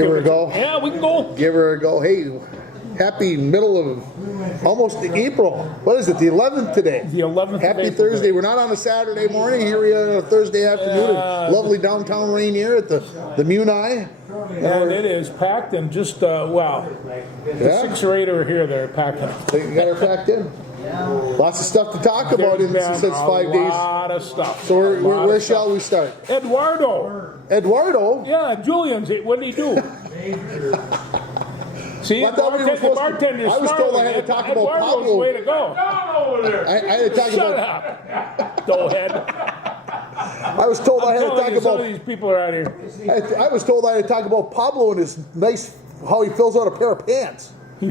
Give her a go. Yeah, we can go. Give her a go. Hey, happy middle of almost April. What is it? The 11th today. The 11th. Happy Thursday. We're not on a Saturday morning. Here we are on a Thursday afternoon. Lovely downtown Rainier at the Muni. And it is packed and just, wow. The 6 or 8 are here. They're packing. They got her packed in. Lots of stuff to talk about since 5 days. A lot of stuff. So where shall we start? Eduardo? Yeah, Julian's. What did he do? See, I thought we were supposed to. I was told I had to talk about Pablo. Way to go. I had to talk Shut about. up. Doughhead. I was told I had to talk Some about. of these people are out here. I was told I had to talk about Pablo and his nice, how he fills out a pair of pants. You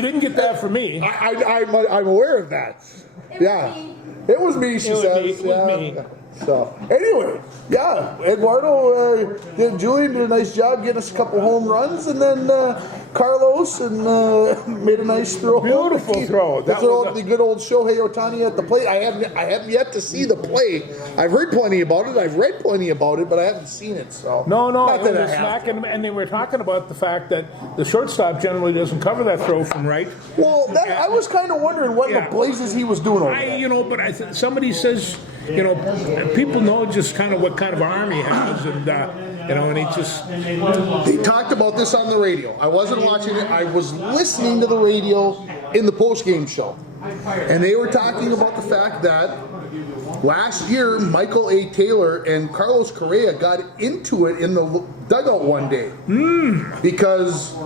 didn't get that from me. I'm aware of that. It was me, she says. It was me. So, anyway, Eduardo, Julian did a nice job getting us a couple home runs, and then Carlos made a nice throw. Beautiful throw. The good old Shohei Ohtani at the plate. I haven't yet to see the play. I've heard plenty about it. I've read plenty about it, but I haven't seen it. So no, it was a smack, and they were talking about the fact that the shortstop generally doesn't cover that throw from right. Well, I was kind of wondering what the blazes he was doing over there. But somebody says, people know just kind of what kind of arm he has, and and he just. They talked about this on the radio. I wasn't watching it. I was listening to the radio in the post-game show, and they were talking about the fact that last year Michael A. Taylor and Carlos Correa got into it in the dugout one day because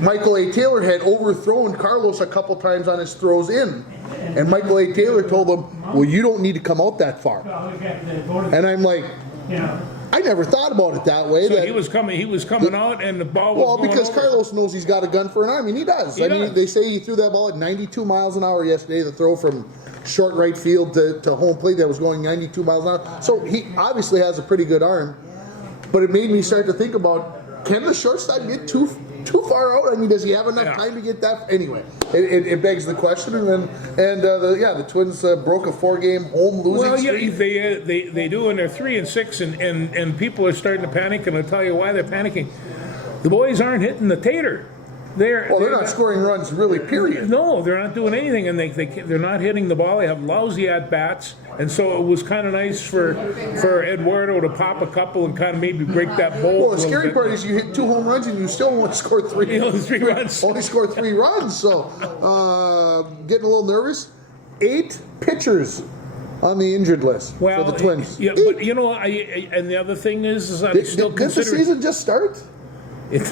Michael A. Taylor had overthrown Carlos a couple times on his throws in. And Michael A. Taylor told him, well, you don't need to come out that far. And I'm like, I never thought about it that way. So he was coming out, and the ball was going because over. Carlos knows he's got a gun for an arm, and he does. I mean, they say he threw that ball at 92 miles an hour yesterday, the throw from short right field to home plate that was going 92 miles an hour. So he obviously has a pretty good arm. But it made me start to think about, can the shortstop get too far out? I mean, does he have enough time to get that? Anyway, it begs the question. And then the Twins broke a 4-game home losing streak. They do, and they're 3-6, and people are starting to panic, and I'll tell you why they're panicking. The boys aren't hitting the tater. They're not scoring runs, really, period. No, they're not doing anything, and they're not hitting the ball. They have lousy at-bats, and so it was kind of nice for Eduardo to pop a couple and kind of maybe break that bowl. Well, the scary part is you hit 2 home runs and you still only scored 3. Only 3 runs. Only scored 3 runs, so getting a little nervous. 8 pitchers on the injured list for the Twins. Yeah, but and the other thing is that he's still did the season just start?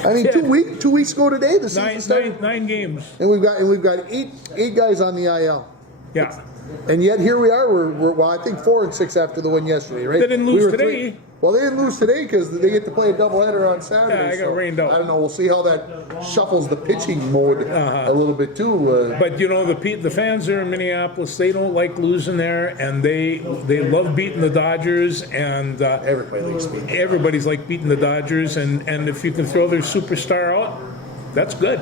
I mean, 2 weeks ago today, the season started. 9 games, and we've got eight guys on the IL. Yeah, and yet here we are. We're I think 4-6 after the win yesterday, right? They didn't lose today. Well, they didn't lose today because they get to play a doubleheader on Saturday. Yeah, I got rained out. I don't know. We'll see how that shuffles the pitching mode a little bit too. But the fans there in Minneapolis, they don't like losing there, and they love beating the Dodgers, and everybody likes beating. Everybody's like beating the Dodgers, and if you can throw their superstar out, that's good.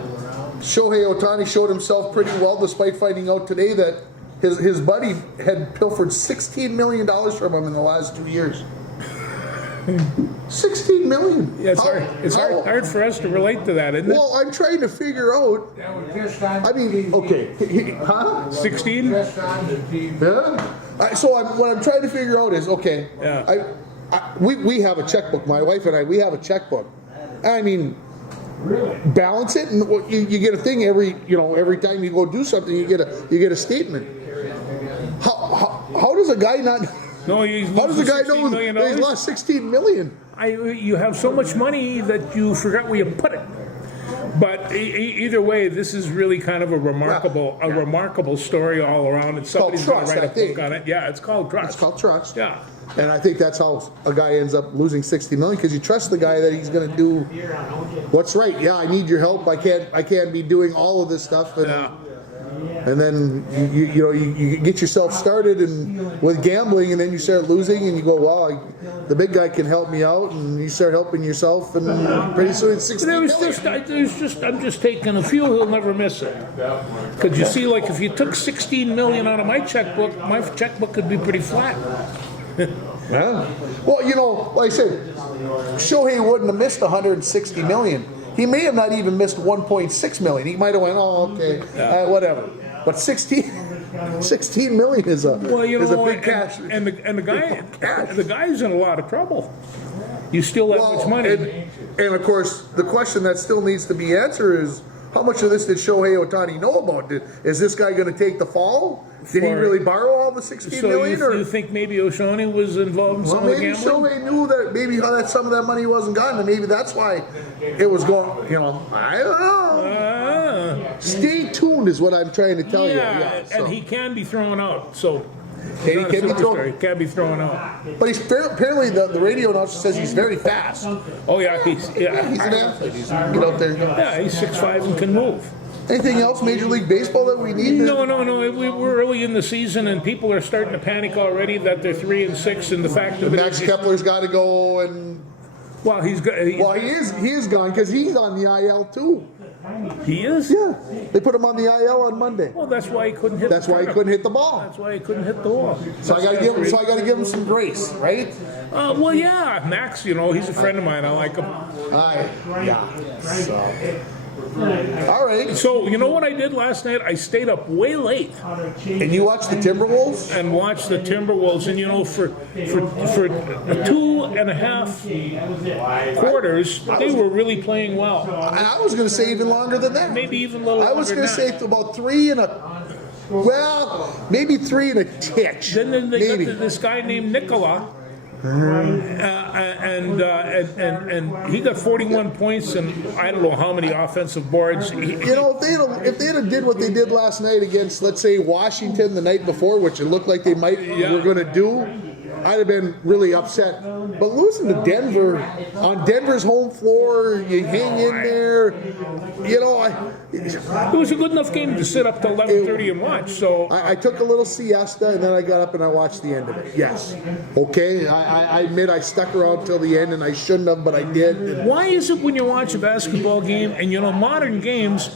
Shohei Ohtani showed himself pretty well, despite finding out today that his buddy had pilfered $16 million from him in the last 2 years. $16 million. Yeah, it's hard for us to relate to that, isn't it? Well, I'm trying to figure out. I mean, okay, huh? 16. Yeah. So what I'm trying to figure out is okay. Yeah. We have a checkbook. My wife and I, we have a checkbook. I mean, balance it, and you get a thing every time you go do something, you get a statement. How does a guy not? No, how does a guy know that he's lost $16 million? You have so much money that you forgot where you put it. But either way, this is really kind of a remarkable story all around. And somebody's going to write a book on it. Yeah, it's called Trust. It's called Trust. Yeah. And I think that's how a guy ends up losing $60 million, because you trust the guy that he's going to do what's right. Yeah, I need your help. I can't be doing all of this stuff. And then you get yourself started with gambling, and then you start losing, and you go, well, the big guy can help me out, and you start helping yourself, and pretty soon it's $16 million. I'm just taking a few. He'll never miss it. Because you see, like if you took $16 million out of my checkbook could be pretty flat. Yeah. Well, you know, like I said, Shohei wouldn't have missed 160 million. He may have not even missed 1.6 million. He might have went, oh, okay, whatever. But 16 million is a big cash. And the guy's in a lot of trouble. You steal that much money. And of course, the question that still needs to be answered is, how much of this did Shohei Ohtani know about? Is this guy going to take the fall? Did he really borrow all the 16 million? So you think maybe Oshoni was involved in some of the gambling? Shohei knew that maybe that some of that money wasn't gone, and maybe that's why it was going, you know, I don't know. Stay tuned is what I'm trying to tell you. Yeah, and he can be thrown out, so... He can't be thrown out. But he's apparently the radio announcer says he's very fast. Oh yeah, he's an athlete. He's get out there. Yeah, he's 6'5" and can move. Anything else Major League Baseball that we need? No. We're early in the season, and people are starting to panic already that they're 3-6, and the fact that Max Kepler's got to go, and well, he is gone because he's on the IL too. He is? Yeah. They put him on the IL on Monday. Well, that's why he couldn't hit. That's why he couldn't hit the ball. That's why he couldn't hit the ball. So I got to give him some grace, right? Well, yeah, Max. You know, he's a friend of mine. I like him. Yeah. So. All right. So you know what I did last night? I stayed up way late. And you watched the Timberwolves? And watched the Timberwolves, and you know, for 2.5 quarters, they were really playing well. I was going to say even longer than that. Maybe even a little longer. I was going to say about 3 and a. Well, maybe 3 and a titch. Then they got this guy named Nikola. And he got 41 points and I don't know how many offensive boards. You know, if they had did what they did last night against, let's say, Washington the night before, which it looked like they were going to do, I'd have been really upset. But losing to Denver on Denver's home floor, you hang in there. You know, it was a good enough game to sit up till 11:30 and watch. So I took a little siesta and then I got up and I watched the end of it. Yes, okay. I admit I stuck around till the end and I shouldn't have, but I did. Why is it when you watch a basketball game and you know modern games?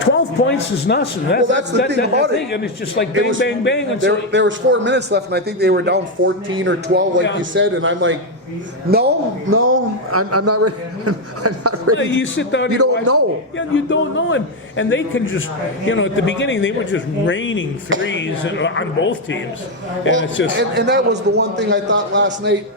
12 points is nothing. That's the thing about it. And it's just like bang, bang, bang. And there was 4 minutes left, and I think they were down 14 or 12, like you said. And I'm like, no, I'm not ready. I'm not ready. You sit down. You don't know. Yeah, you don't know. And they can just, you know, at the beginning they were just raining threes on both teams. And it's just. And that was the one thing I thought last night.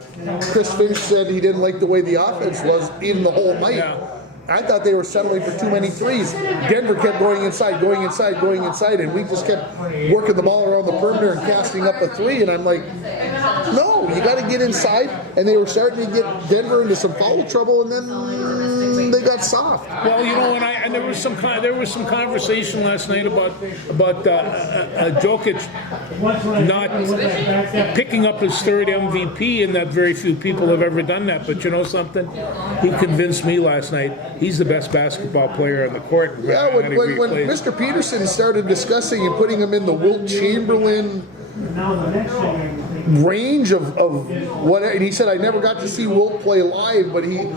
Chris Finch said he didn't like the way the offense was in the whole night. Yeah. I thought they were settling for too many threes. Denver kept going inside, and we just kept working the ball around the perimeter and casting up a three. And I'm like, no, you got to get inside. And they were starting to get Denver into some foul trouble, and then they got soft. Well, you know, and there was some conversation last night about Jokic not picking up his third MVP, and that very few people have ever done that. But you know something? He convinced me last night. He's the best basketball player on the court. Yeah, when Mr. Peterson started discussing and putting him in the Wilt Chamberlain range of what, and he said, I never got to see Wilt play live, but he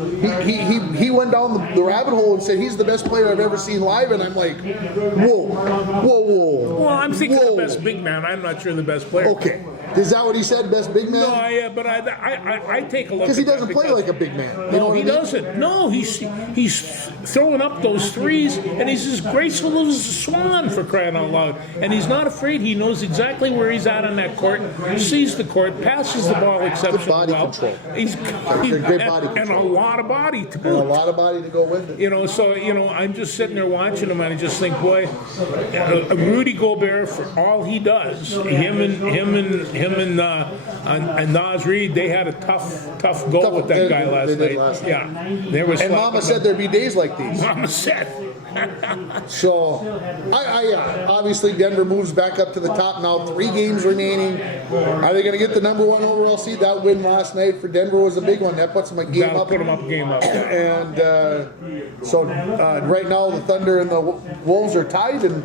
went down the rabbit hole and said he's the best player I've ever seen live, and I'm like, whoa. Well, I'm thinking the best big man. I'm not sure the best player. Okay. Is that what he said, best big man? No, yeah, but I take a look. Because he doesn't play like a big man. You know he doesn't. No, he's throwing up those threes, and he's as graceful as a swan, for crying out loud. And he's not afraid. He knows exactly where he's at on that court, sees the court, passes the ball exceptionally well. Control. He's great body control. And a lot of body to boot. And a lot of body to go with it. You know, so, you know, I'm just sitting there watching him, and I just think, boy, Rudy Gobert, for all he does, him and Naz Reid, they had a tough go with that guy last night. Yeah, there was. And Mama said there'd be days like these. Mama said. So, obviously Denver moves back up to the top now. 3 games remaining. Are they going to get the number 1 overall seed? That win last night for Denver was a big one. That puts them a game up. Put them up a game up. And so right now the Thunder and the Wolves are tied, and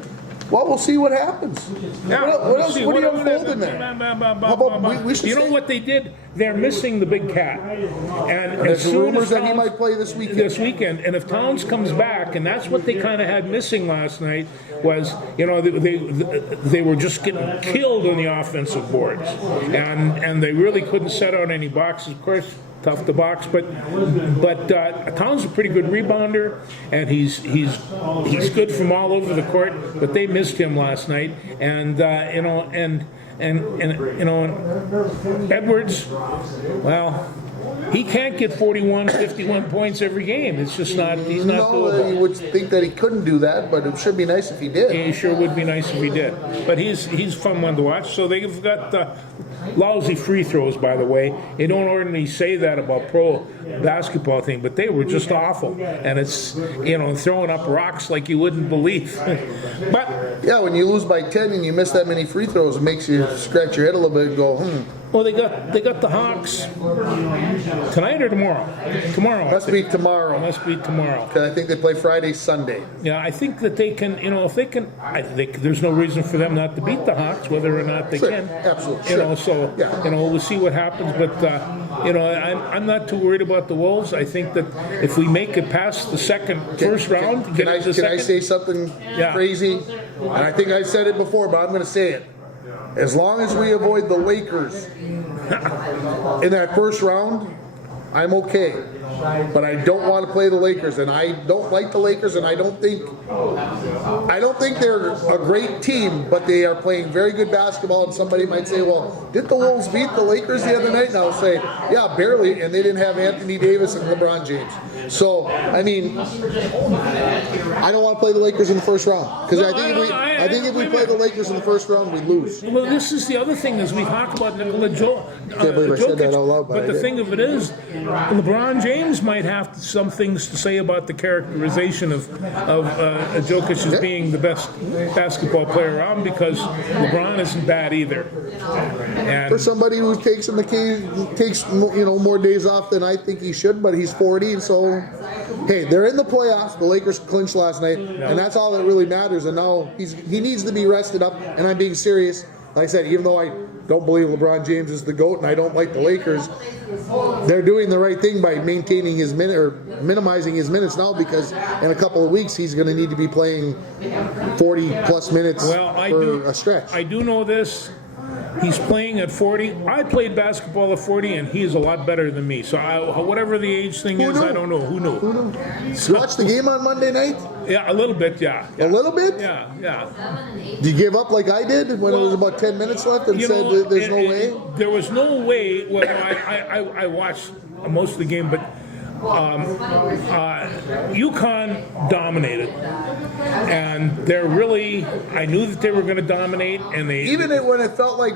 Well, we'll see what happens. Yeah, What else? see, What do you whatever unfold in there? How about we should You know stay- what they did? They're missing the big cat. And as There's soon rumors as that he Towns- might play this weekend. And if Towns comes back, and that's what they kind of had missing last night, was, they were just getting killed on the offensive boards, and they really couldn't set out any boxes. Of course, tough to box, but Towns is a pretty good rebounder, and he's good from all over the court. But they missed him last night, and Edwards, well, he can't get 41, 51 points every game. It's just not. He's not doable. You would think that he couldn't do that, but it should be nice if he did. It sure would be nice if he did. But he's fun one to watch. So they've got lousy free throws, by the way. You don't ordinarily say that about pro basketball thing, but they were just awful. And it's, throwing up rocks like you wouldn't believe. But Yeah, when you lose by 10 and you miss that many free throws, it makes you scratch your head a little bit and go, well, they got the Hawks tonight or tomorrow. Tomorrow. Must be tomorrow. Must be tomorrow. I think they play Friday, Sunday. Yeah, I think that they can, if they can, I think there's no reason for them not to beat the Hawks, whether or not they Sure, can. absolutely, So, Yeah. we'll see what happens. But, I'm not too worried about the Wolves. I think that if we make it past the first round, Can I say something Yeah. crazy? And I think I've said it before, but I'm going to say it. As long as we avoid the Lakers in that first round, I'm okay. But I don't want to play the Lakers, and I don't like the Lakers, and I don't think they're a great team, but they are playing very good basketball. And somebody might say, "Well, did the Wolves beat the Lakers the other night?" And I'll say, "Yeah, barely," and they didn't have Anthony Davis and LeBron James. So, I mean, I don't want to play the Lakers in the first round because I think if we play the Lakers in the first round, we lose. Well, this is the other thing, as we talk about Nikola Can't believe I said that out loud, but I the did. thing of it is, LeBron James might have some things to say about the characterization of Jokic as being the best basketball player around, because LeBron isn't bad either. And For somebody who takes more days off than I think he should, but he's 40, and so hey, they're in the playoffs. The Lakers clinched last night, and that's all that really matters. And now he needs to be rested up. And I'm being serious. Like I said, even though I don't believe LeBron James is the GOAT, and I don't like the Lakers, they're doing the right thing by maintaining his minute or minimizing his minutes now, because in a couple of weeks he's going to need to be playing 40 plus minutes for a stretch. I do know this. He's playing at 40. I played basketball at 40, and he is a lot better than me. So whatever the age thing is, knew? I don't know. Who knew? You watched the game on Monday night? Yeah, a little bit, yeah. A little bit? Yeah. Did you give up like I did when it was about 10 minutes left and said there's no way? There was no way. Well, I watched most of the game, but UConn dominated, and they're really. I knew that they were going to dominate, and they Even when it felt like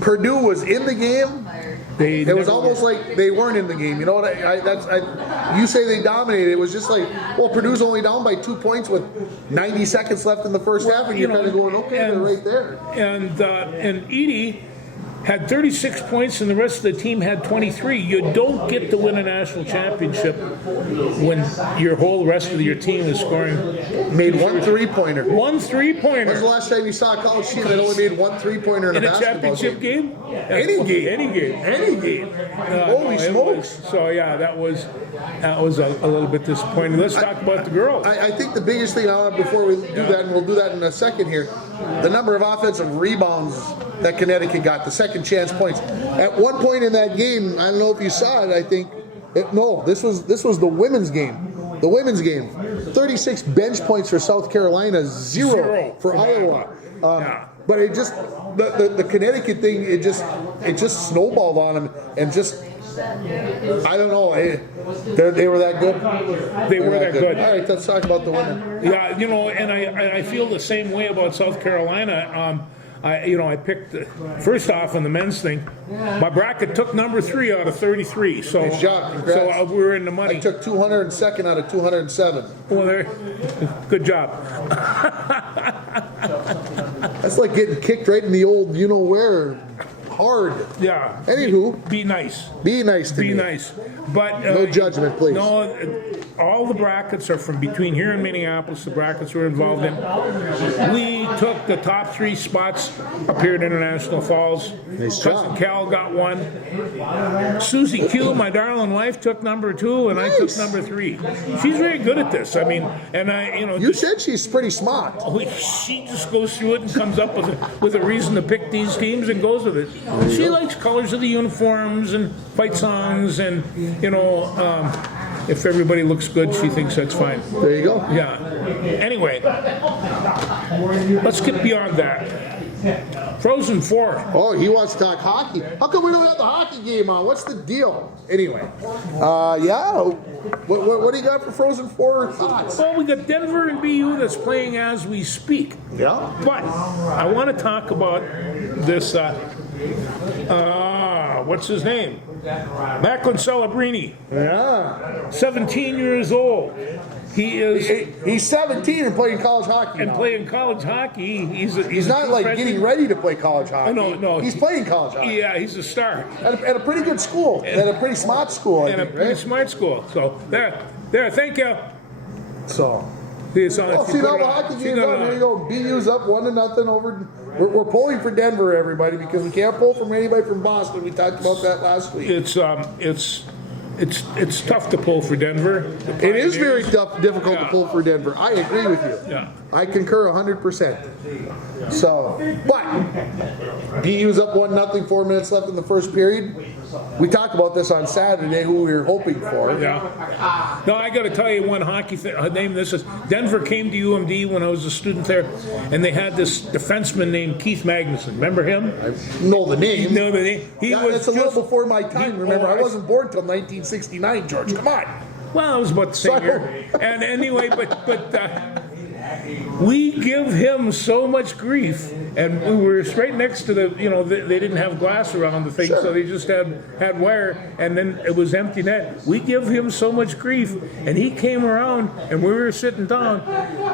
Purdue was in the game, it was almost like they weren't in the game. You know what? You say they dominated. It was just like, well, Purdue's only down by 2 points with 90 seconds left in the first half, and you're kind of going, okay, they're right there. And Edie had 36 points, and the rest of the team had 23. You don't get to win a national championship when your whole rest of your team is scoring. Made one three-pointer. One three-pointer. When's the last time you saw a college team that only made one three-pointer in a basketball championship game? Any game. Any game. Holy smokes. So yeah, that was a little bit disappointing. Let's talk about the girls. I think the biggest thing before we do that, and we'll do that in a second here, the number of offensive rebounds that Connecticut got, the second chance points. At one point in that game, I don't know if you saw it, this was the women's game. The women's game. 36 bench points for South Carolina, zero for Iowa. But it just the Connecticut thing, it just snowballed on them, and just I don't know. They were that good. They were that good. All right, let's talk about the women. Yeah, and I feel the same way about South Carolina. I picked first off on the men's thing. My bracket took number 3 out of 33, so Nice job. Congrats. we were in the money. I took 202nd out of 207. Well, good job. That's like getting kicked right in the old you-know-where hard. Yeah. Anywho. Be nice. Be nice to me. Be nice. But No judgment, please. No, all the brackets are from between here and Minneapolis. The brackets we're involved in. We took the top 3 spots up here at International Falls. Nice Cousin job. Cal got 1. Susie Q, my darling wife, took number 2, and I took Nice. number 3. She's very good at this. I mean, and You said she's pretty smart. she just goes through it and comes up with a reason to pick these teams and goes with it. She likes colors of the uniforms and fight songs, and if everybody looks good, she thinks that's fine. There you go. Yeah. Anyway, let's get beyond that. Frozen 4. Oh, he wants to talk hockey. How come we don't have the hockey game on? What's the deal? Anyway, yeah. What do you got for Frozen 4 thoughts? Well, we got Denver and BU that's playing as we speak. Yeah. But I want to talk about this. What's his name? Macklin Celebrini. Yeah. 17 years old. He is He's 17 and playing college hockey. and now. playing college hockey. He's not like getting ready to play college hockey. no. He's playing college hockey. Yeah, he's a star At a pretty good school. At a pretty smart school, I and a think, pretty right? smart school. So there. Thank you. So. It's on, Well, if you see put now it the on. hockey See game's that on. There you go. BU's up 1-0 over. We're pulling for Denver, everybody, because we can't pull from anybody from Boston. We talked about that last week. It's tough to pull for Denver. It is very difficult to Yeah. pull for Denver. I agree with you. Yeah. I concur 100%. So, but BU's up 1-0, 4 minutes left in the first period. We talked about this on Saturday, who we were hoping for. Yeah. No, I got to tell you one hockey name. This is Denver came to UMD when I was a student there, and they had this defenseman named Keith Magnuson. Remember him? I know the name. No, the name. He was It's a little just- before my time. Remember, I wasn't born till 1969, George. Come on. Well, it was about the same Sorry. year. And anyway, but we give him so much grief, and we were right next to the, they didn't have glass around the thing, Sure. so they just had wire, and then it was empty net. We give him so much grief, and he came around, and we were sitting down.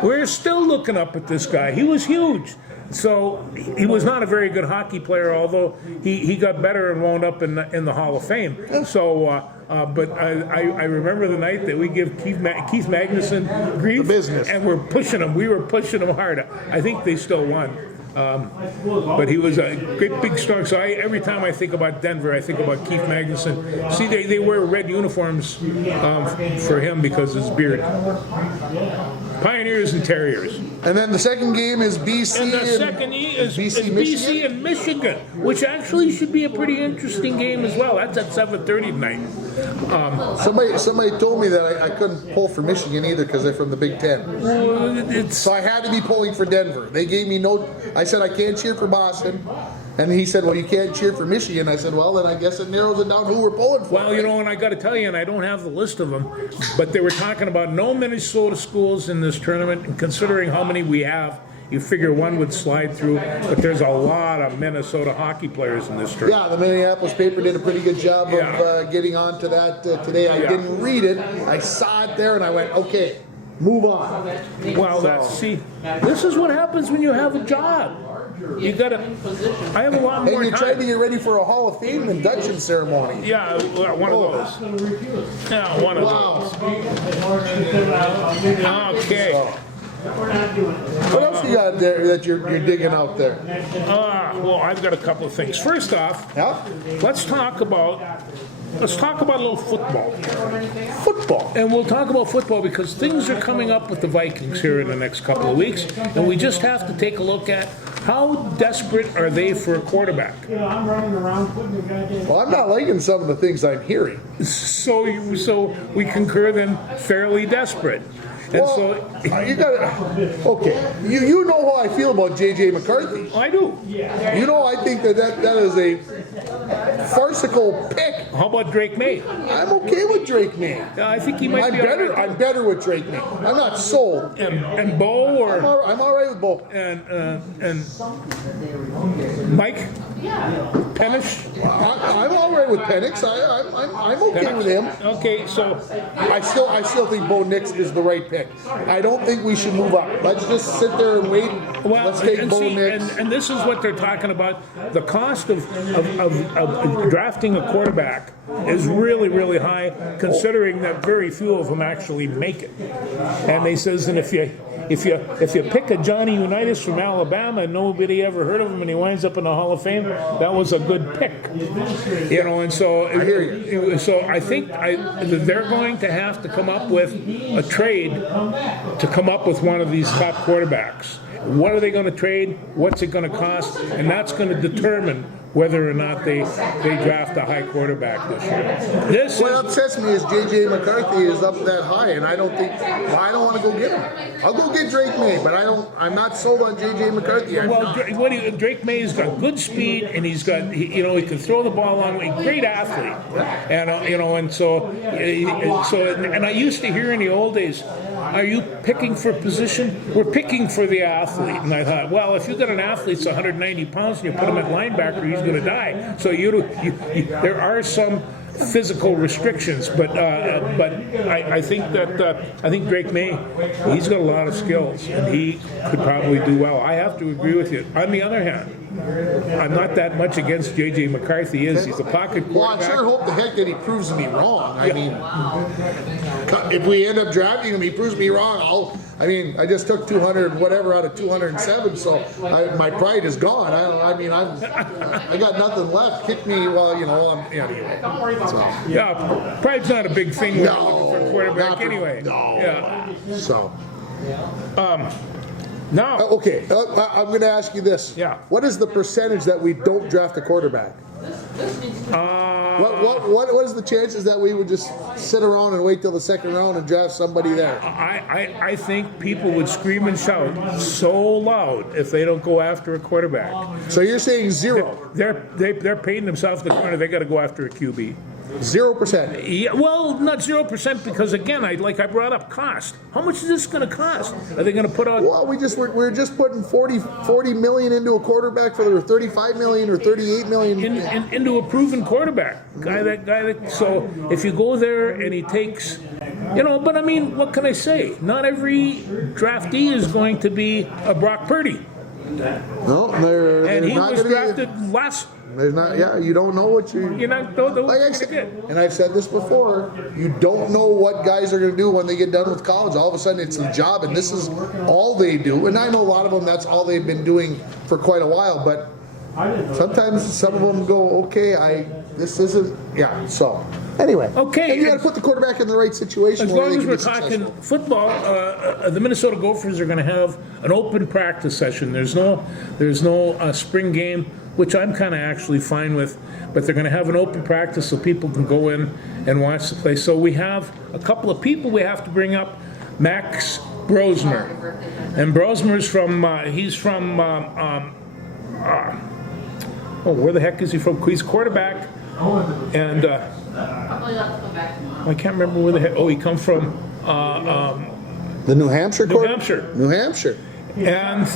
We were still looking up at this guy. He was huge. So he was not a very good hockey player, although he got better and wound up in the Hall of Fame. So, but I remember the night that we give Keith Magnuson grief, The business. and we're pushing him. We were pushing him hard. I think they still won. But he was a great big strong. So every time I think about Denver, I think about Keith Magnuson. See, they wear red uniforms for him because of his beard. Pioneers and Terriers. And then the second game is BC. And the second is BC, BC and Michigan, which actually should be a pretty interesting game as well. That's at 7:30 tonight. Somebody told me that I couldn't pull for Michigan either because they're from the Big Ten. It's So I had to be pulling for Denver. They gave me no. I said I can't cheer for Boston, and he said, "Well, you can't cheer for Michigan." I said, "Well, then I guess it narrows it down who we're pulling for." well, and I got to tell you, and I don't have the list of them, but they were talking about no Minnesota schools in this tournament, and considering how many we have, you figure one would slide through. But there's a lot of Minnesota hockey players in this tournament. Yeah, the Minneapolis paper did a pretty good job of Yeah. getting on to that today. I Yeah. didn't read it. I saw it there, and I went, "Okay, move on." Well, this is what happens when you have a job. You gotta. I have a lot And more you're trying to time. get ready for a Hall of Fame induction ceremony. Yeah, one of those. Yeah, one of Wow. those. Okay. What else you got there that you're digging out there? Well, I've got a couple of things. First off, Yeah? let's talk about a little football. Football. And we'll talk about football because things are coming up with the Vikings here in the next couple of weeks, and we just have to take a look at how desperate are they for a quarterback. Well, I'm not liking some of the things I'm hearing. So we concur them fairly desperate. And Well, you got okay. You know how I feel about J.J. McCarthy. I do. You know I think that is a farcical pick. How about Drake May? I'm okay with Drake May. I think he might I'm be better. all right. I'm better with Drake May. I'm not sold. And Bo or I'm all right with both. and Mike Pennish. I'm all right with Penix. I'm okay with him. Okay, so I still think Bo Nix is the right pick. I don't think we should move up. Let's just sit there and wait. well, Let's take and Bo see, Nix. and this is what they're talking about: the cost of drafting a quarterback quarterback is really, really high, considering that very few of them actually make it. And they says, and if you pick a Johnny Unitas from Alabama and nobody ever heard of him and he winds up in the Hall of Fame, that was a good pick. You know, and so I hear you. So I think they're going to have to come up with a trade to come up with one of these top quarterbacks. What are they going to trade? What's it going to cost? And that's going to determine whether or not they draft a high quarterback this year. What upsets me is J.J. McCarthy is up that high, and I don't want to go get him. I'll go get Drake May, but I'm not sold on J.J. McCarthy. Drake May's got good speed, and he can throw the ball on. He's a great athlete, and and I used to hear in the old days, are you picking for position? We're picking for the athlete. And I thought, well, if you got an athlete that's 190 pounds and you put him at linebacker, he's going to die. So there are some physical restrictions, but I think Drake May, he's got a lot of skills and he could probably do well. I have to agree with you. On the other hand, I'm not that much against J.J. McCarthy. He's a pocket quarterback. Well, I sure hope the heck that he proves me wrong. I mean, if we end up drafting him, he proves me wrong. I just took 200 whatever out of 207, so my pride is gone. I got nothing left. Kick me while anyway. So. Yeah, pride's not a big thing when you're looking for a quarterback anyway. No. Yeah. So. Now. Okay, I'm going to ask you this. Yeah. What is the percentage that we don't draft a quarterback? What is the chances that we would just sit around and wait till the second round and draft somebody there? I think people would scream and shout so loud if they don't go after a quarterback. So you're saying zero? They're paying themselves the corner. They got to go after a QB. 0%. Yeah, well, not 0% because again, I brought up cost. How much is this going to cost? Are they going to put on? Well, we're just putting 40 million into a quarterback for 35 million or 38 million into a proven quarterback. Guy that. So if you go there and he takes, but I mean, what can I say? Not every draftee is going to be a Brock Purdy. No, and he was drafted last. There's not, you don't know what you're not like I said, and I've said this before, you don't know what guys are going to do when they get done with college. All of a sudden it's a job and this is all they do. And I know a lot of them, that's all they've been doing for quite a while, but sometimes some of them go, this isn't, so. Anyway, okay, and you got to put the quarterback in the right situation. As long as we're talking football, the Minnesota Gophers are going to have an open practice session. There's no spring game, which I'm kind of actually fine with, but they're going to have an open practice so people can go in and watch the play. So we have a couple of people we have to bring up. Max Brosmer, and Brosmer's from where the heck is he from? He's quarterback, and I can't remember where the heck. He comes from the New Hampshire. New Hampshire. And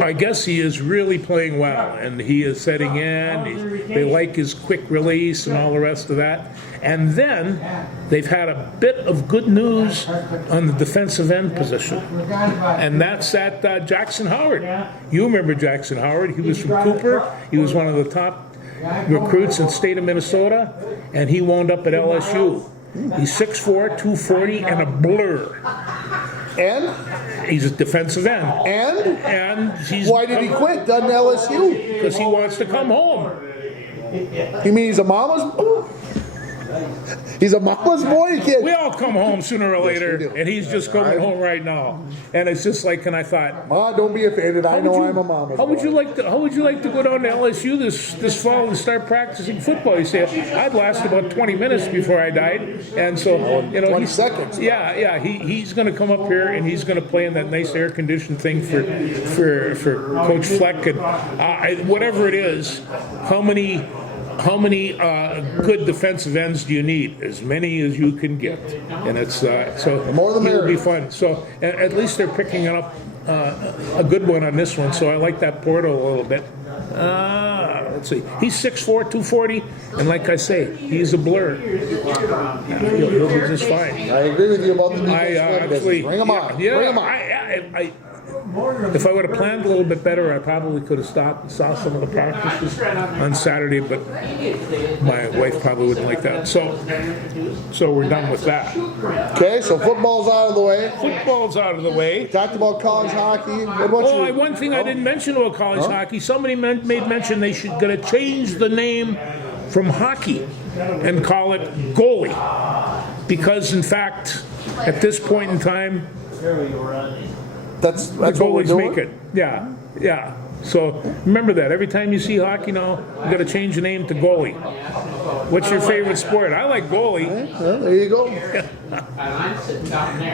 I guess he is really playing well, and he is setting in. They like his quick release and all the rest of that. And then they've had a bit of good news on the defensive end position, and that's that Jackson Howard. You remember Jackson Howard? He was from Cooper. He was one of the top recruits in the state of Minnesota, and he wound up at LSU. He's 6'4", 240, and a blur. And he's a defensive end. And he's why did he quit? Doesn't LSU? Because he wants to come home. You mean he's a mama's? He's a mama's boy, kid. We all come home sooner or later, and he's just coming home right now. And it's just like, and I thought, Ma, don't be offended. I know I'm a mama's boy. How would you like to go down to LSU this fall and start practicing football? You say, I'd last about 20 minutes before I died, and so 20 seconds. Yeah. He's going to come up here and he's going to play in that nice air conditioned thing for Coach Fleck and whatever it is. How many good defensive ends do you need? As many as you can get, and it's so the more the merrier. It'll be fun. So at least they're picking up a good one on this one. So I like that Porto a little bit. Let's see. He's 6'4", 240, and like I say, he's a blur. He'll be just fine. I agree with you about the defense. Actually, bring him on. Yeah, bring him on. if I would have planned a little bit better, I probably could have stopped and saw some of the practices on Saturday, but my wife probably wouldn't like that. So we're done with that. Okay, so football's out of the way. Football's out of the way. Talked about college hockey. What about you? One thing I didn't mention about college hockey, somebody made mention they should gonna change the name from hockey and call it goalie. Because in fact, at this point in time, That's the what we're goalies doing. make it. Yeah. So remember that. Every time you see hockey now, you gotta change the name to goalie. What's your favorite sport? I like goalie. Well, there you go.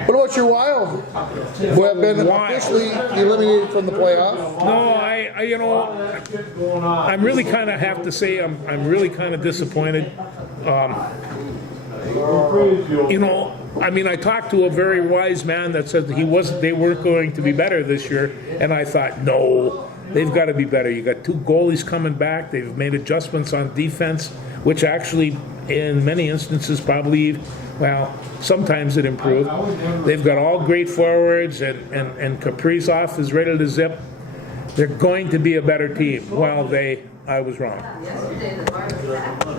What about your Wild? Who have been officially eliminated from the playoff? No, I'm really kind of have to say I'm really kind of disappointed. I talked to a very wise man that said they weren't going to be better this year, and I thought, no, they've got to be better. You got 2 goalies coming back. They've made adjustments on defense, which actually, in many instances, probably, sometimes it improved. They've got all great forwards, and Kaprizov is ready to zip. They're going to be a better team. Well, I was wrong.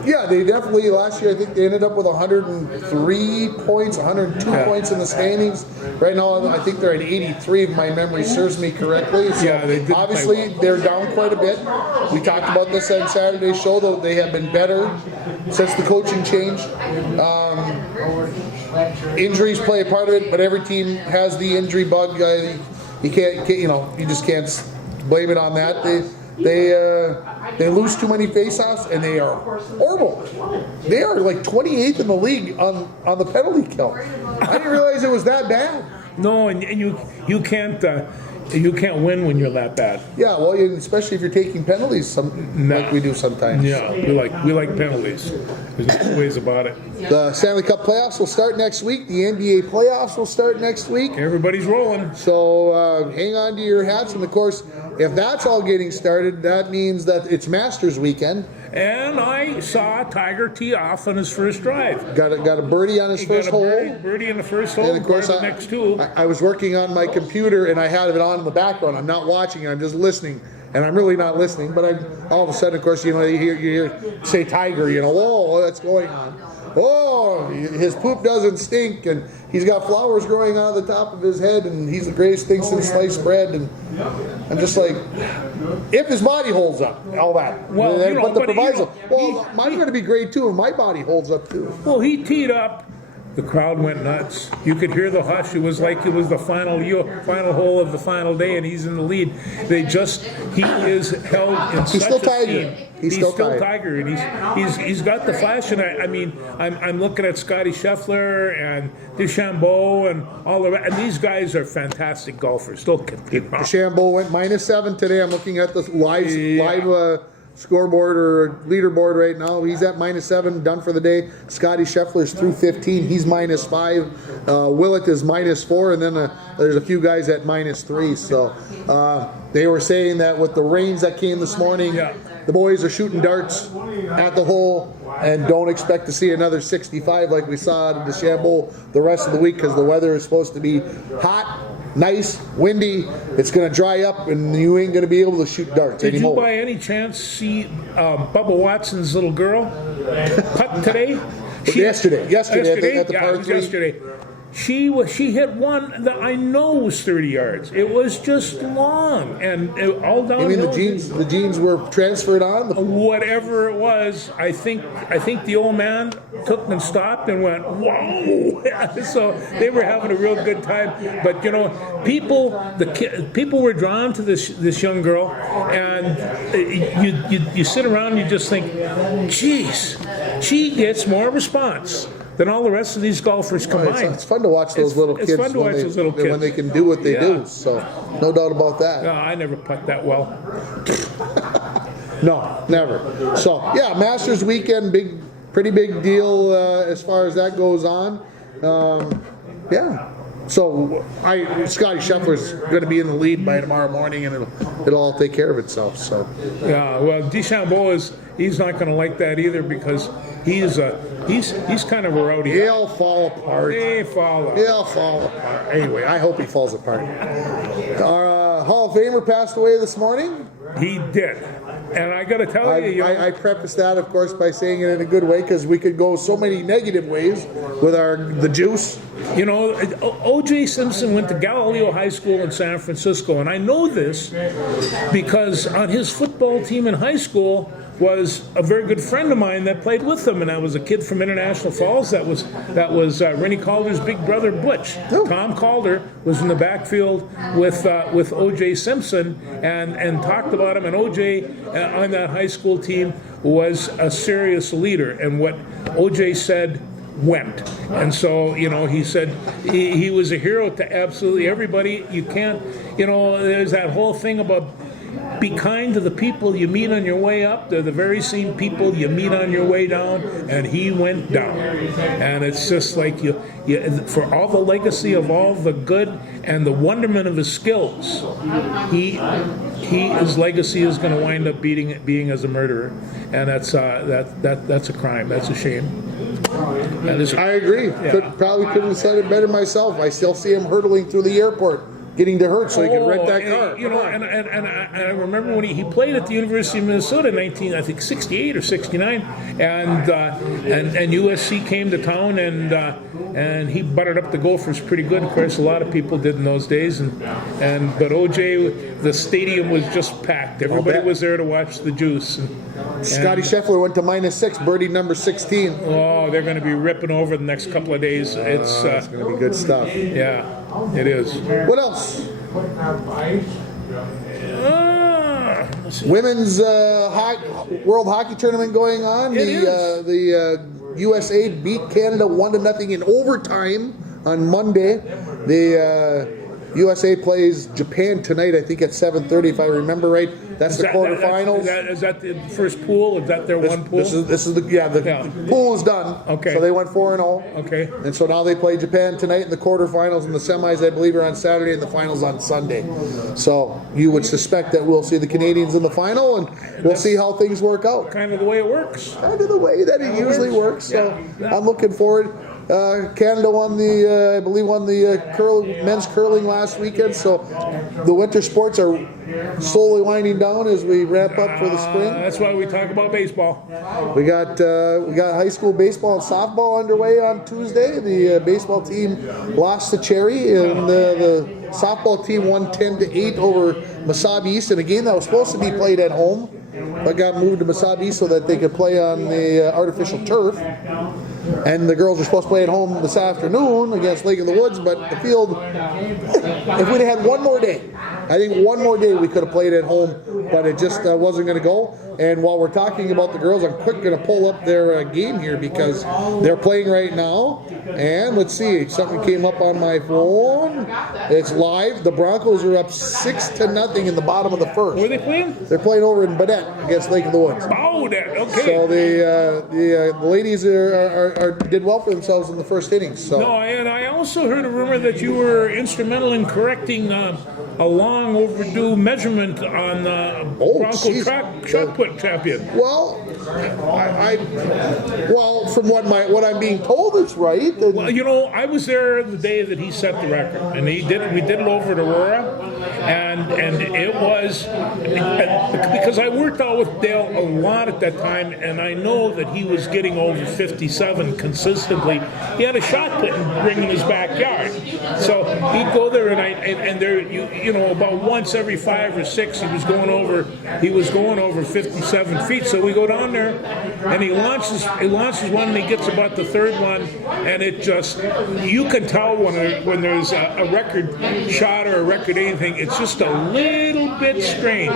Yeah, they definitely, last year I think they ended up with 103 points, 102 points in the standings. Right now I think they're at 83 if my memory serves me correctly. So they did obviously they're down quite a bit. We talked about this on Saturday's show, though they have been better since the coaching change. Injuries play a part of it, but every team has the injury bug. You just can't blame it on that. They lose too many faceoffs, and they are horrible. They are like 28th in the league on the penalty kill. I didn't realize it was that bad. No, and you can't win when you're that bad. Yeah, well, especially if you're taking penalties, like we do sometimes. Yeah, we like penalties. There's no ways about it. The Stanley Cup playoffs will start next week. The NBA playoffs will start next week. Everybody's rolling. So hang on to your hats, and of course, if that's all getting started, that means that it's Masters weekend. And I saw Tiger tee off on his first drive. Got a birdie on his first hole. Birdie in the first hole. And of course, the next 2. I was working on my computer and I had it on in the background. I'm not watching, I'm just listening. And I'm really not listening, but all of a sudden, of course, you hear say Tiger, whoa, that's going on. Oh, his poop doesn't stink, and he's got flowers growing out of the top of his head, and he's the greatest thing since sliced bread. And I'm just like, if his body holds up, all that. Well, but the proviso, mine's going to be great too, and my body holds up too. Well, he teed up. The crowd went nuts. You could hear the hush. It was like it was the final hole of the final day, and he's in the lead. He is held in such still esteem. Tiger. He's still Tiger, and he's got the flash. And I'm looking at Scotty Scheffler and DeChambeau and all the rest. And these guys are fantastic golfers. Don't get me wrong. DeChambeau went -7 today. I'm looking at the live scoreboard or leaderboard right now. He's at -7, done for the day. Scotty Scheffler's through 15. He's -5. Willett is -4, and then there's a few guys at -3. So they were saying that with the rains that came this morning, the boys are shooting darts at the hole and don't expect to see another 65 like we saw out of DeChambeau the rest of the week, because the weather is supposed to be hot, nice, windy. It's going to dry up, and you ain't going to be able to shoot darts anymore. Did you by any chance see Bubba Watson's little girl putt today? Yesterday, I think at the par 3. Yesterday. She hit one that I know was 30 yards. It was just long and all downhill. You mean the jeans were transferred on? Whatever it was, I think the old man took and stopped and went, whoa! So they were having a real good time. But people were drawn to this young girl, and you sit around and you just think, geez, she gets more response than all the rest of these golfers combined. It's fun to watch those little kids. It's fun to watch those little kids when they can do what they do. So no doubt about that. No, I never putt that well. No, never. So yeah, Masters weekend, pretty big deal as far as that goes on. Yeah. So Scotty Scheffler's going to be in the lead by tomorrow morning, and it'll all take care of itself. So yeah, well, DeChambeau he's not going to like that either, because he's kind of a rowdy. He'll fall apart. He'll fall apart. Anyway, I hope he falls apart. Hall of Famer passed away this morning. He did. And I got to tell you, I preface that, of course, by saying it in a good way because we could go so many negative ways with the juice. You know, O.J. Simpson went to Galileo High School in San Francisco, and I know this because on his football team in high school was a very good friend of mine that played with him, and that was a kid from International Falls. That was Rennie Calder's big brother, Butch. Oh. Tom Calder was in the backfield with O.J. Simpson and talked about him. And O.J. On that high school team was a serious leader, and what O.J. said went. And so, you know, he said he was a hero to absolutely everybody. You can't, you know, there's that whole thing about be kind to the people you meet on your way up. They're the very same people you meet on your way down, and he went down. And it's just like you for all the legacy of all the good and the wonderment of his skills, his legacy is going to wind up being as a murderer, and that's a crime. That's a shame. I agree. Yeah. Probably couldn't have said it better myself. I still see him hurtling through the airport, getting to Hurt so he could rent that car. You know, and I remember when he played at the University of Minnesota in 1968 or 69, and USC came to town, and he buttered up the Gophers pretty good. Of course, a lot of people did in those days, but OJ, the stadium was just packed. Everybody was there to watch the Juice. Scotty Scheffler went to -6, birdie number 16. Oh, they're going to be ripping over the next couple of days. It's going to be good stuff. Yeah, it is. What else? Women's World Hockey Tournament going on. The USA beat Canada 1-0 in overtime on Monday. The USA plays Japan tonight, I think at 7:30, if I remember right. That's the quarterfinals. Is that the first pool? Is that their one pool? This is the pool is done. Okay. So they went 4-0. Okay. And so now they play Japan tonight in the quarterfinals, and the semis, I believe, are on Saturday, and the finals on Sunday. So you would suspect that we'll see the Canadians in the final, and we'll see how things work out. Kind of the way it works. Kind of the way that it usually works. So I'm looking forward. Canada won the men's curling last weekend, so the winter sports are slowly winding down as we ramp up for the spring. That's why we talk about baseball. We got high school baseball and softball underway on Tuesday. The baseball team lost to Cherry, and the softball team won 10-8 over Mesabi East in a game that was supposed to be played at home, but got moved to Mesabi East so that they could play on the artificial turf. And the girls are supposed to play at home this afternoon against Lake of the Woods, but the field, if we'd had one more day, I think one more day we could have played at home, but it just wasn't going to go. And while we're talking about the girls, I'm quick going to pull up their game here because they're playing right now. And let's see, something came up on my phone. It's live. The Broncos are up 6-0 in the bottom of the first. Where are they playing? They're playing over in Badet against Lake of the Woods. Oh, okay. So the ladies did well for themselves in the first innings. So. No, and I also heard a rumor that you were instrumental in correcting a long overdue measurement on Bronco shot put champion. Well, from what I'm being told, it's right. Well, you know, I was there the day that he set the record, and we did it over at Aurora, and it was because I worked out with Dale a lot at that time, and I know that he was getting over 57 consistently. He had a shot put ring in his backyard, so he'd go there, and there you know, about once every 5 or 6 he was going over 57 feet. So we go down there, and he launches one, and he gets about the third one, and it just, you can tell when there's a record shot or a record anything, it's just a little bit strange.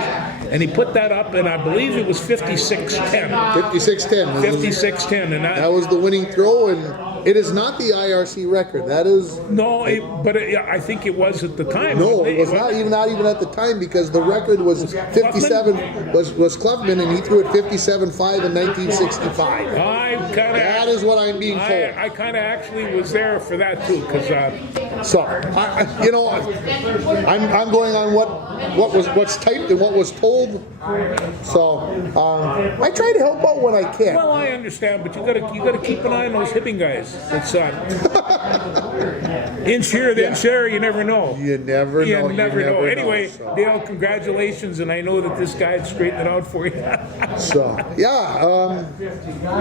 And he put that up, and I believe it was 56-10. 56-10. 56-10, and that was the winning throw, and it is not the IRC record. That is I think it was at the time. No, it was not even at the time, because the record was 57. Was Kluffman, and he threw it 57-5 in 1965. That is what I'm being told. I kind of actually was there for that too, because I'm going on what's typed and what was told. So I try to help out when I can. Well, I understand, but you got to keep an eye on those hipping guys. It's inch here, then there. You never know. You never know. You never know. Anyway, so. Dale, congratulations, and I know that this guy straightened it out for you. So yeah,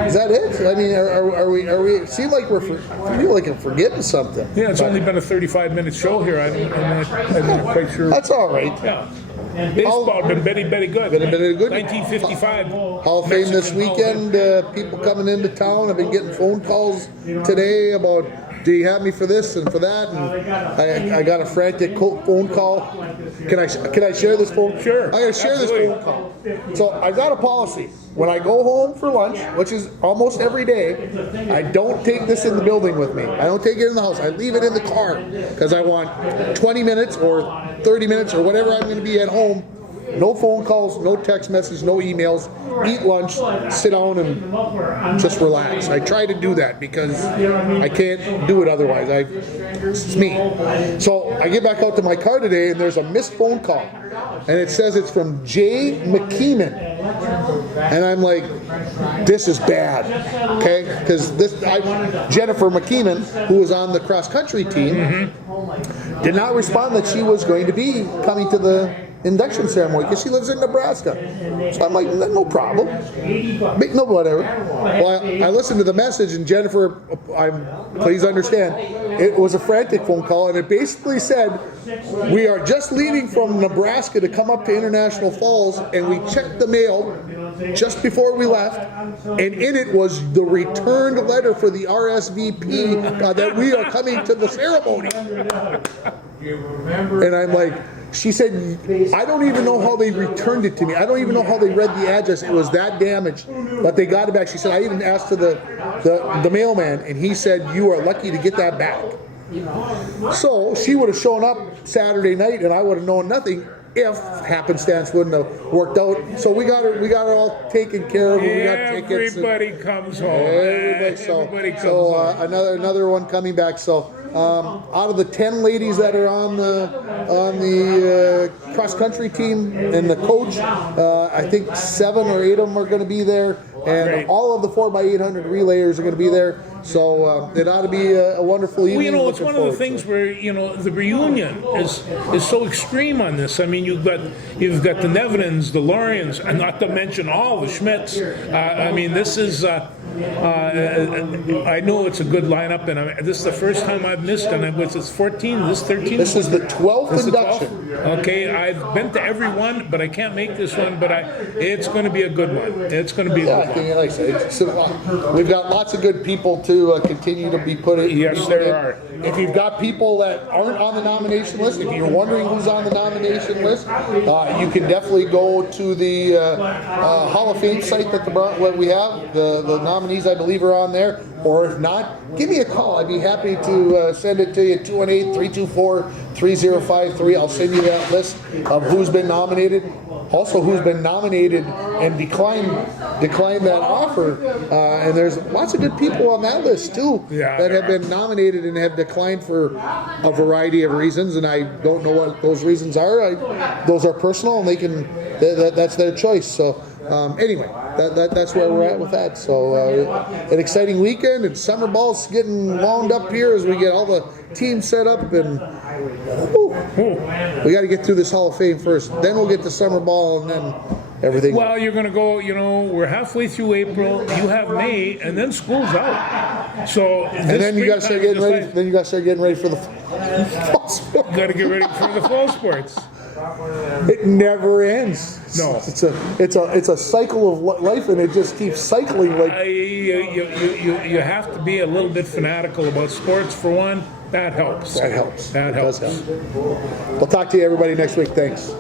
is that it? I mean, are we? Seem like I feel like I'm forgetting something. Yeah, it's only been a 35-minute show here. I'm not quite sure. That's all right. Yeah. Baseball been very good. Been good. 1955. Hall of Fame this weekend. People coming into town. I've been getting phone calls today about, do you have me for this and for that? And I got a frantic phone call. Can I share this phone? Sure. I gotta share this phone call. So I got a policy. When I go home for lunch, which is almost every day, I don't take this in the building with me. I don't take it in the house. I leave it in the car because I want 20 minutes or 30 minutes or whatever I'm going to be at home. No phone calls, no text messages, no emails. Eat lunch, sit down, and just relax. I try to do that because I can't do it otherwise. It's me. So I get back out to my car today, and there's a missed phone call, and it says it's from Jay McKeeman, and I'm like, this is bad, okay? Because Jennifer McKeeman, who was on the cross country team, did not respond that she was going to be coming to the induction ceremony because she lives in Nebraska. So I'm like, no problem. No, whatever. Well, I listened to the message, and Jennifer, please understand, it was a frantic phone call, and it basically said, we are just leaving from Nebraska to come up to International Falls, and we checked the mail just before we left, and in it was the returned letter for the RSVP that we are coming to the ceremony. And I'm like, she said, I don't even know how they returned it to me. I don't even know how they read the address. It was that damaged, but they got it back. She said, I even asked to the mailman, and he said, you are lucky to get that back. So she would have shown up Saturday night, and I would have known nothing if happenstance wouldn't have worked out. So we got her all taken care of. We got tickets. Everybody comes home. Everybody comes home. Another one coming back. So out of the 10 ladies that are on the cross country team and the coach, I think 7 or 8 of them are going to be there, and Great. all of the 4x800 relayers are going to be there. So it ought to be a wonderful evening. Well, it's one of the things where the reunion is so extreme on this. I mean, you've got the Nevinens, the Lorians, and not to mention all the Schmidts. I mean, this is. I know it's a good lineup, and this is the first time I've missed, and it's 14. This 13. This is the 12th induction. Okay, I've been to every one, but I can't make this one. But it's going to be a good one. It's going to be a good one. Like I said, we've got lots of good people to continue to be put in. Yes, there are. If you've got people that aren't on the nomination list, if you're wondering who's on the nomination list, you can definitely go to the Hall of Fame site that we have. The nominees, I believe, are on there. Or if not, give me a call. I'd be happy to send it to you, 218-324-3053. I'll send you that list of who's been nominated. Also, who's been nominated and declined that offer. And there's lots of good people on that list, too, that have been nominated and have declined for a variety of reasons. And I don't know what those reasons are. Those are personal, and that's their choice. So anyway, that's where we're at with that. So an exciting weekend, and summer ball's getting wound up here as we get all the teams set up, and we got to get through this Hall of Fame first. Then we'll get to summer ball, and then everything. Well, you're going to go. We're halfway through April. You have May, and then school's out. So and then you got to start getting ready. Then you got to start getting ready for the fall sports. Got to get ready for the fall sports. It never ends. No, it's a cycle of life, and it just keeps cycling. Like you have to be a little bit fanatical about sports for one. That helps. That helps. That helps. It does help. We'll talk to you everybody next week. Thanks.